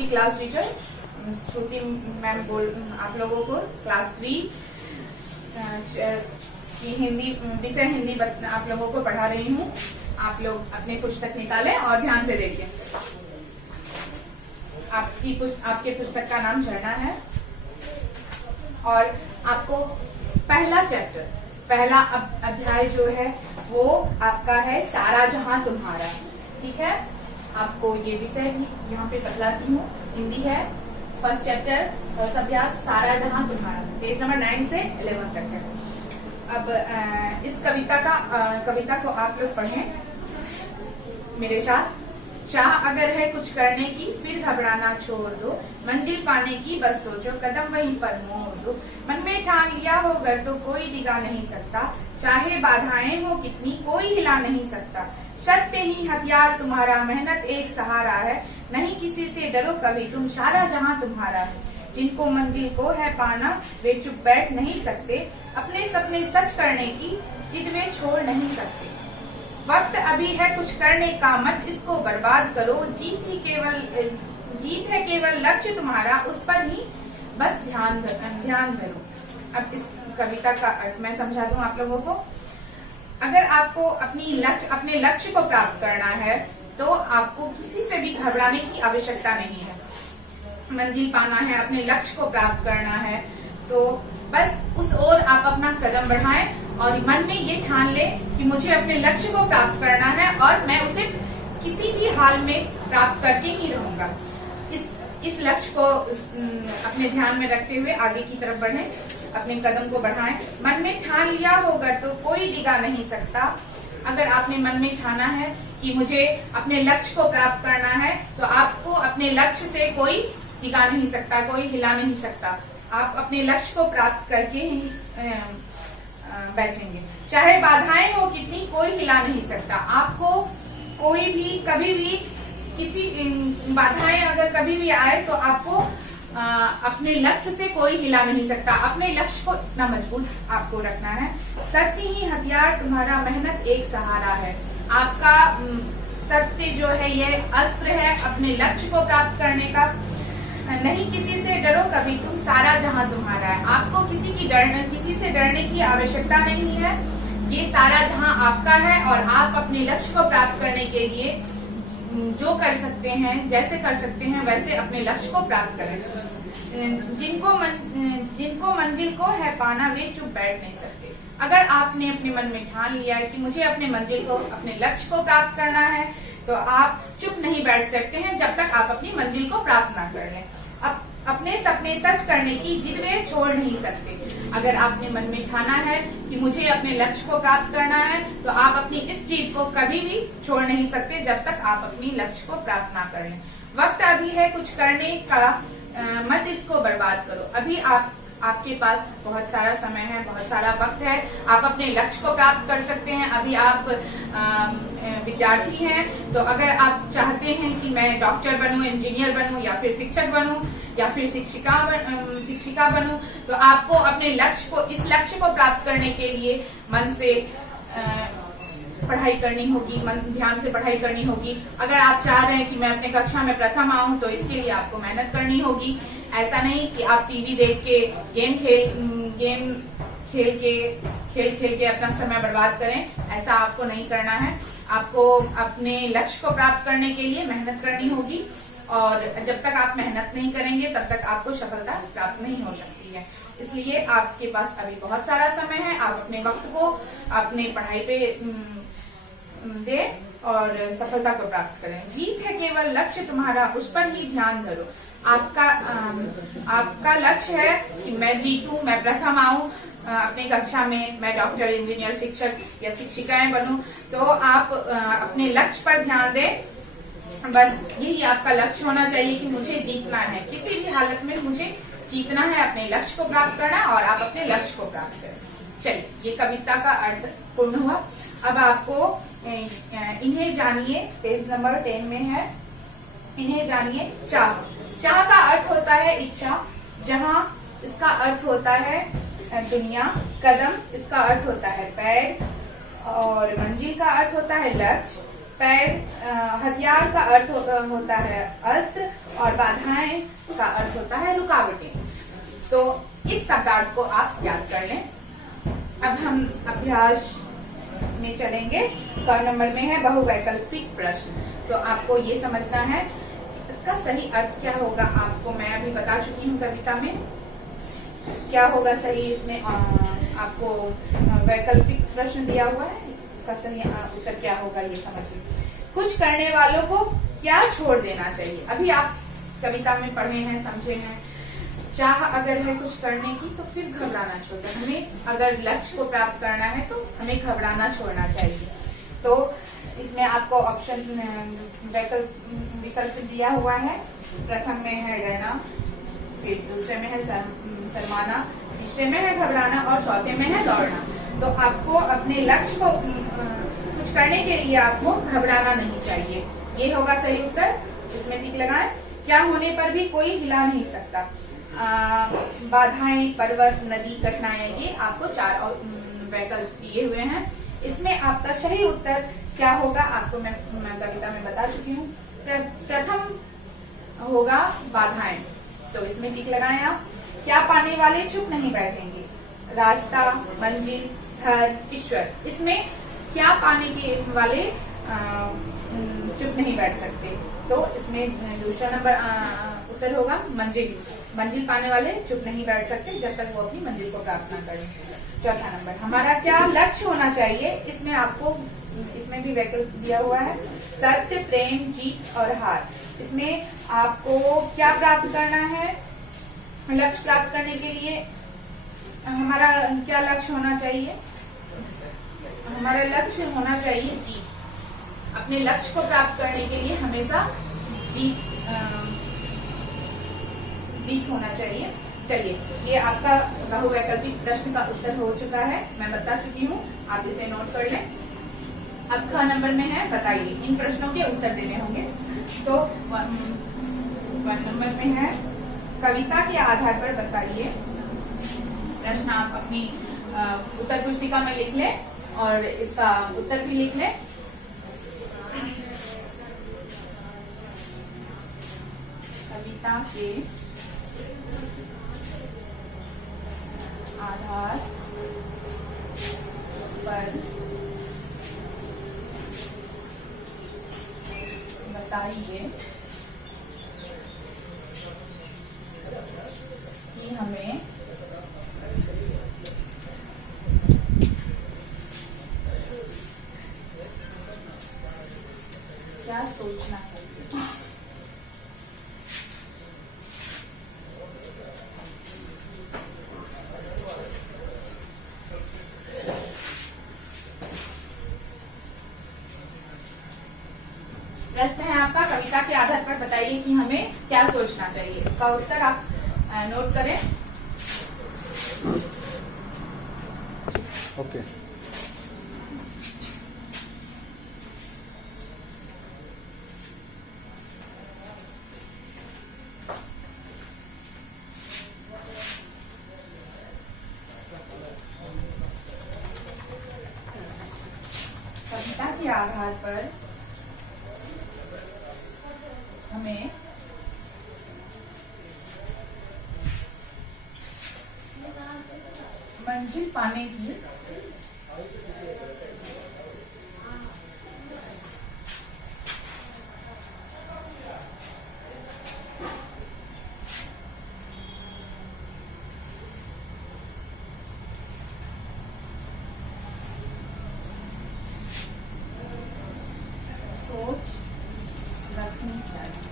आपकी class teacher श्रुति ma'am बोल आप लोगों को क्लास 3 की हिंदी विषय हिंदी आप लोगों को पढ़ा रही हूँ। आप लोग अपनी पुस्तक निकालें और ध्यान से देखिए। आपके पुस्तक का नाम झरना है और आपको पहला चैप्टर पहला अध्याय जो है वो आपका है सारा जहां तुम्हारा। ठीक है, आपको ये विषय भी यहाँ पे बतलाती हूँ। हिंदी है, फर्स्ट चैप्टर फर्स्ट अभ्यास सारा जहां तुम्हारा, पेज नंबर 9 से 11 तक है। अब इस कविता को आप लोग पढ़ें मेरे साथ। चाह अगर है कुछ करने की फिर घबराना छोड़ दो, मंजिल पाने की बस सोचो कदम वहीं पर मोड़ दो। मन में ठान लिया हो घर तो कोई डिगा नहीं सकता, चाहे बाधाएं हो कितनी कोई हिला नहीं सकता। सत्य ही हथियार तुम्हारा, मेहनत एक सहारा है, नहीं किसी से डरो कभी तुम सारा जहां तुम्हारा है। जिनको मंजिल को है पाना वे चुप बैठ नहीं सकते, अपने सपने सच करने की जिद वे छोड़ नहीं सकते। वक्त अभी है कुछ करने का, मत इसको बर्बाद करो, जीत है केवल लक्ष्य तुम्हारा, उस पर ही बस ध्यान धरो। अब इस कविता का अर्थ मैं समझा दूं आप लोगों को। अगर आपको अपने लक्ष्य को प्राप्त करना है तो आपको किसी से भी घबराने की आवश्यकता नहीं है। मंजिल पाना है, अपने लक्ष्य को प्राप्त करना है तो बस उस ओर आप अपना कदम बढ़ाएं और मन में ये ठान ले कि मुझे अपने लक्ष्य को प्राप्त करना है और मैं उसे किसी भी हाल में प्राप्त करके ही रहूंगा। इस लक्ष्य को अपने ध्यान में रखते हुए आगे की तरफ बढ़ें, अपने कदम को बढ़ाएं। मन में ठान लिया होगा तो कोई डिगा नहीं सकता। अगर आपने मन में ठाना है कि मुझे अपने लक्ष्य को प्राप्त करना है तो आपको अपने लक्ष्य से कोई डिगा नहीं सकता, कोई हिला नहीं सकता। आप अपने लक्ष्य को प्राप्त करके ही बैठेंगे, चाहे बाधाएं हो कितनी कोई हिला नहीं सकता। आपको कोई भी कभी भी किसी बाधाएं अगर कभी भी आए तो आपको अपने लक्ष्य से कोई हिला नहीं सकता। अपने लक्ष्य को इतना मजबूत आपको रखना है। सत्य ही हथियार तुम्हारा, मेहनत एक सहारा है। आपका सत्य जो है ये अस्त्र है अपने लक्ष्य को प्राप्त करने का। नहीं किसी से डरो कभी तुम सारा जहां तुम्हारा है। आपको किसी से डरने की आवश्यकता नहीं है। ये सारा जहां आपका है और आप अपने लक्ष्य को प्राप्त करने के लिए जो कर सकते हैं, जैसे कर सकते हैं वैसे अपने लक्ष्य को प्राप्त करें। जिनको मंजिल को है पाना वे चुप बैठ नहीं सकते। अगर आपने अपने मन में ठान लिया है कि मुझे अपने मंजिल को अपने लक्ष्य को प्राप्त करना है तो आप चुप नहीं बैठ सकते हैं जब तक आप अपनी मंजिल को प्राप्त ना कर लें। अपने सपने सच करने की जिद वे छोड़ नहीं सकते। अगर आपने मन में ठाना है कि मुझे अपने लक्ष्य को प्राप्त करना है तो आप अपनी इस जिद को कभी भी छोड़ नहीं सकते जब तक आप अपनी लक्ष्य को प्राप्त ना कर लें। वक्त अभी है कुछ करने का, मत इसको बर्बाद करो। अभी आपके पास बहुत सारा समय है, बहुत सारा वक्त है। आप अपने लक्ष्य को प्राप्त कर सकते हैं। अभी आप विद्यार्थी हैं तो अगर आप चाहते हैं कि मैं डॉक्टर बनूं, इंजीनियर बनूं या फिर शिक्षक बनूं या फिर शिक्षिका बनूं तो आपको अपने इस लक्ष्य को प्राप्त करने के लिए मन से पढ़ाई करनी होगी, ध्यान से पढ़ाई करनी होगी। अगर आप चाह रहे हैं कि मैं अपने कक्षा में प्रथम आऊं तो इसके लिए आपको मेहनत करनी होगी। ऐसा नहीं कि आप टीवी देख के गेम खेल के अपना समय बर्बाद करें, ऐसा आपको नहीं करना है। आपको अपने लक्ष्य को प्राप्त करने के लिए मेहनत करनी होगी और जब तक आप मेहनत नहीं करेंगे तब तक आपको सफलता प्राप्त नहीं हो सकती है। इसलिए आपके पास अभी बहुत सारा समय है। आप अपने वक्त को अपने पढ़ाई पे दें और सफलता को प्राप्त करें। जीत है केवल लक्ष्य तुम्हारा, उस पर ही ध्यान धरो। आपका लक्ष्य है कि मैं जीतूं, मैं प्रथम आऊं अपनी कक्षा में, मैं डॉक्टर, इंजीनियर, शिक्षक या शिक्षिकाएं बनूं। तो आप अपने लक्ष्य पर ध्यान दें। बस यही आपका लक्ष्य होना चाहिए कि मुझे जीतना है, किसी भी हालत में मुझे जीतना है, अपने लक्ष्य को प्राप्त करना और आप अपने लक्ष्य को प्राप्त करें। चलिए, ये कविता का अर्थ पूर्ण हुआ। अब आपको इन्हें जानिए, पेज नंबर 10 में है। इन्हें जानिए। चाह का अर्थ होता है इच्छा, जहां इसका अर्थ होता है दुनिया। कदम इसका अर्थ होता है पैर और मंजिल का अर्थ होता है लक्ष्य। पैर, हथियार का अर्थ होता है अस्त्र, और बाधाएं का अर्थ होता है रुकावटें। तो इस शब्दार्थ को आप याद कर लें। अब हम अभ्यास में चलेंगे। क नंबर में है बहुवैकल्पिक प्रश्न। तो आपको ये समझना है इसका सही अर्थ क्या होगा। आपको मैं अभी बता चुकी हूँ कविता में क्या होगा सही। इसमें आपको वैकल्पिक प्रश्न दिया हुआ है, इसका सही उत्तर क्या होगा ये समझिए। कुछ करने वालों को क्या छोड़ देना चाहिए। अभी आप कविता में पढ़े हैं, समझे हैं। चाह अगर है कुछ करने की तो फिर घबराना छोड़ दें। हमें अगर लक्ष्य को प्राप्त करना है तो हमें घबराना छोड़ना चाहिए। तो इसमें आपको ऑप्शन विकल्प दिया हुआ है। प्रथम में है डरना, फिर दूसरे में है शर्माना, तीसरे में है घबराना और चौथे में है दौड़ना। तो आपको अपने लक्ष्य को कुछ करने के लिए आपको घबराना नहीं चाहिए। ये होगा सही उत्तर। इसमें टिक लगाएं। क्या होने पर भी कोई हिला नहीं सकता। बाधाएं, पर्वत, नदी, कठिनाइयां, ये आपको 4 वैकल्प दिए हुए हैं। इसमें आपका सही उत्तर क्या होगा आपको मैं कविता में बता चुकी हूँ। प्रथम होगा बाधाएं। तो इसमें टिक लगाएं आप। क्या पाने वाले चुप नहीं बैठेंगे। रास्ता, मंजिल, धर्म, ईश्वर। इसमें क्या पाने के वाले चुप नहीं बैठ सकते। तो इसमें दूसरा नंबर उत्तर होगा मंजिल। मंजिल पाने वाले चुप नहीं बैठ सकते जब तक वो अपनी मंजिल को प्राप्त न करें। चौथा नंबर हमारा क्या लक्ष्य होना चाहिए। इसमें आपको इसमें भी वैकल्प दिया हुआ है। सत्य, प्रेम, जीत और हार। इसमें आपको क्या प्राप्त करना है। लक्ष्य प्राप्त करने के लिए हमारा क्या लक्ष्य होना चाहिए। हमारा लक्ष्य होना चाहिए जीत। अपने लक्ष्य को प्राप्त करने के लिए हमेशा जीत होना चाहिए। चलिए, ये आपका बहुवैकल्पिक प्रश्न का उत्तर हो चुका है, मैं बता चुकी हूँ। आप इसे नोट कर लें। अब ख नंबर में है बताइए। इन प्रश्नों के उत्तर देने होंगे। तो 1 नंबर में है कविता के आधार पर बताइए। प्रश्न आप अपनी उत्तर पुस्तिका में लिख लें और इसका उत्तर भी लिख लें। कविता के आधार पर बताइए कि हमें क्या सोचना चाहिए। प्रश्न है आपका कविता के आधार पर बताइए कि हमें क्या सोचना चाहिए। इसका उत्तर आप नोट करें। ओके। कविता के आधार पर हमें मंजिल पाने की सोच रखनी चाहिए।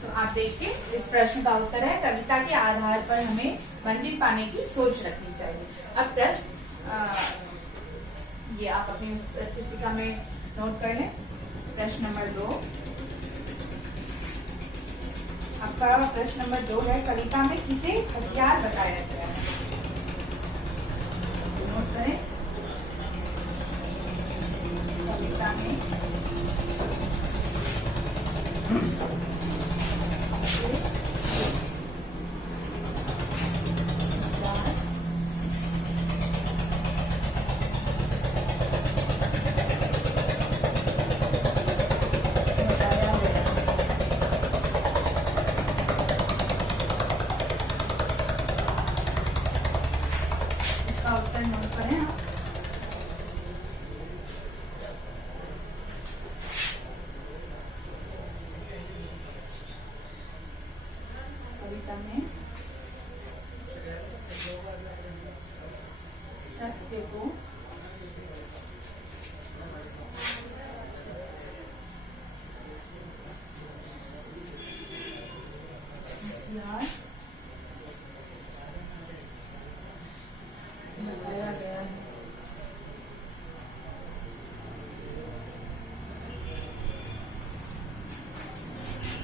तो आप देखिए, इस प्रश्न का उत्तर है कविता के आधार पर हमें मंजिल पाने की सोच रखनी चाहिए। अब प्रश्न ये आप अपनी पुस्तिका में नोट कर लें। प्रश्न नंबर 2 आपका प्रश्न नंबर 2 है कविता में किसे हथियार बताया गया है। नोट करें। कविता में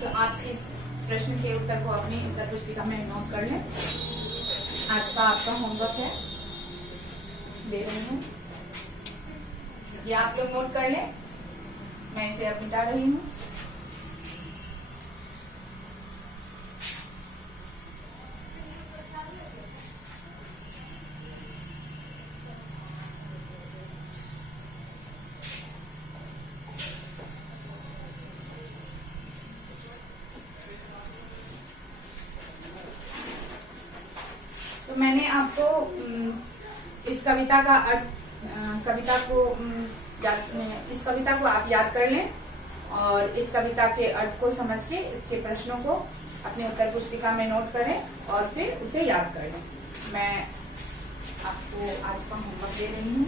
तो आप इस प्रश्न के उत्तर को अपनी उत्तर पुस्तिका में नोट कर लें। आज का आपका होमवर्क है, दे रही हूँ, ये आप लोग नोट कर लें। मैं इसे अब मिटा रही हूँ। तो मैंने आपको इस कविता का अर्थ, इस कविता को आप याद कर लें और इस कविता के अर्थ को समझ के इसके प्रश्नों को अपनी उत्तर पुस्तिका में नोट करें और फिर उसे याद कर लें। मैं आपको आज का होमवर्क दे रही हूँ।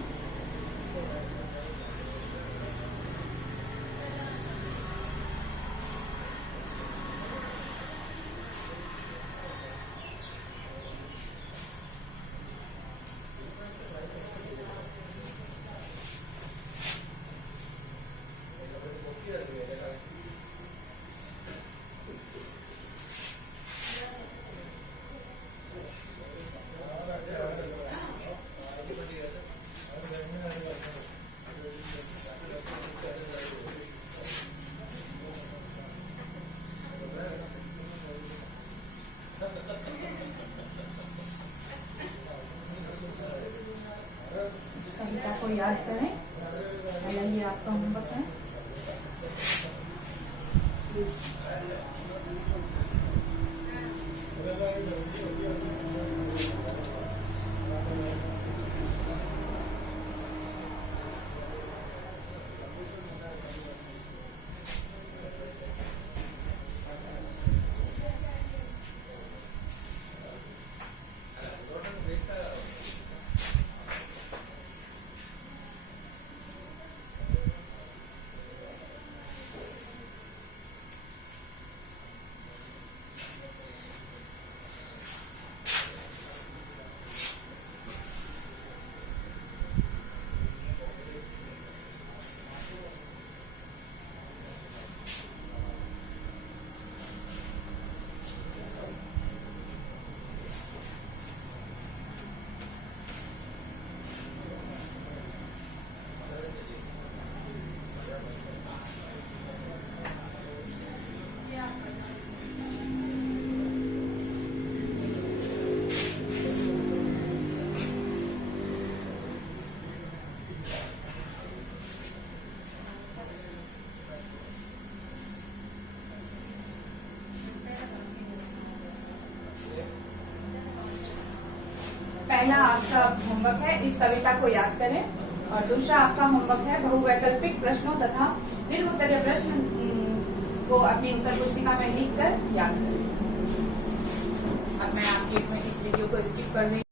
कविता को याद करें, पहले ये आपका होमवर्क है। पहला आपका होमवर्क है, इस कविता को याद करें और दूसरा आपका होमवर्क है बहुवैकल्पिक प्रश्नों तथा दीर्घ उत्तरीय प्रश्न को अपनी उत्तर पुस्तिका में लिखकर याद करें। अब मैं आपकी इस वीडियो को स्किप कर रही हूँ।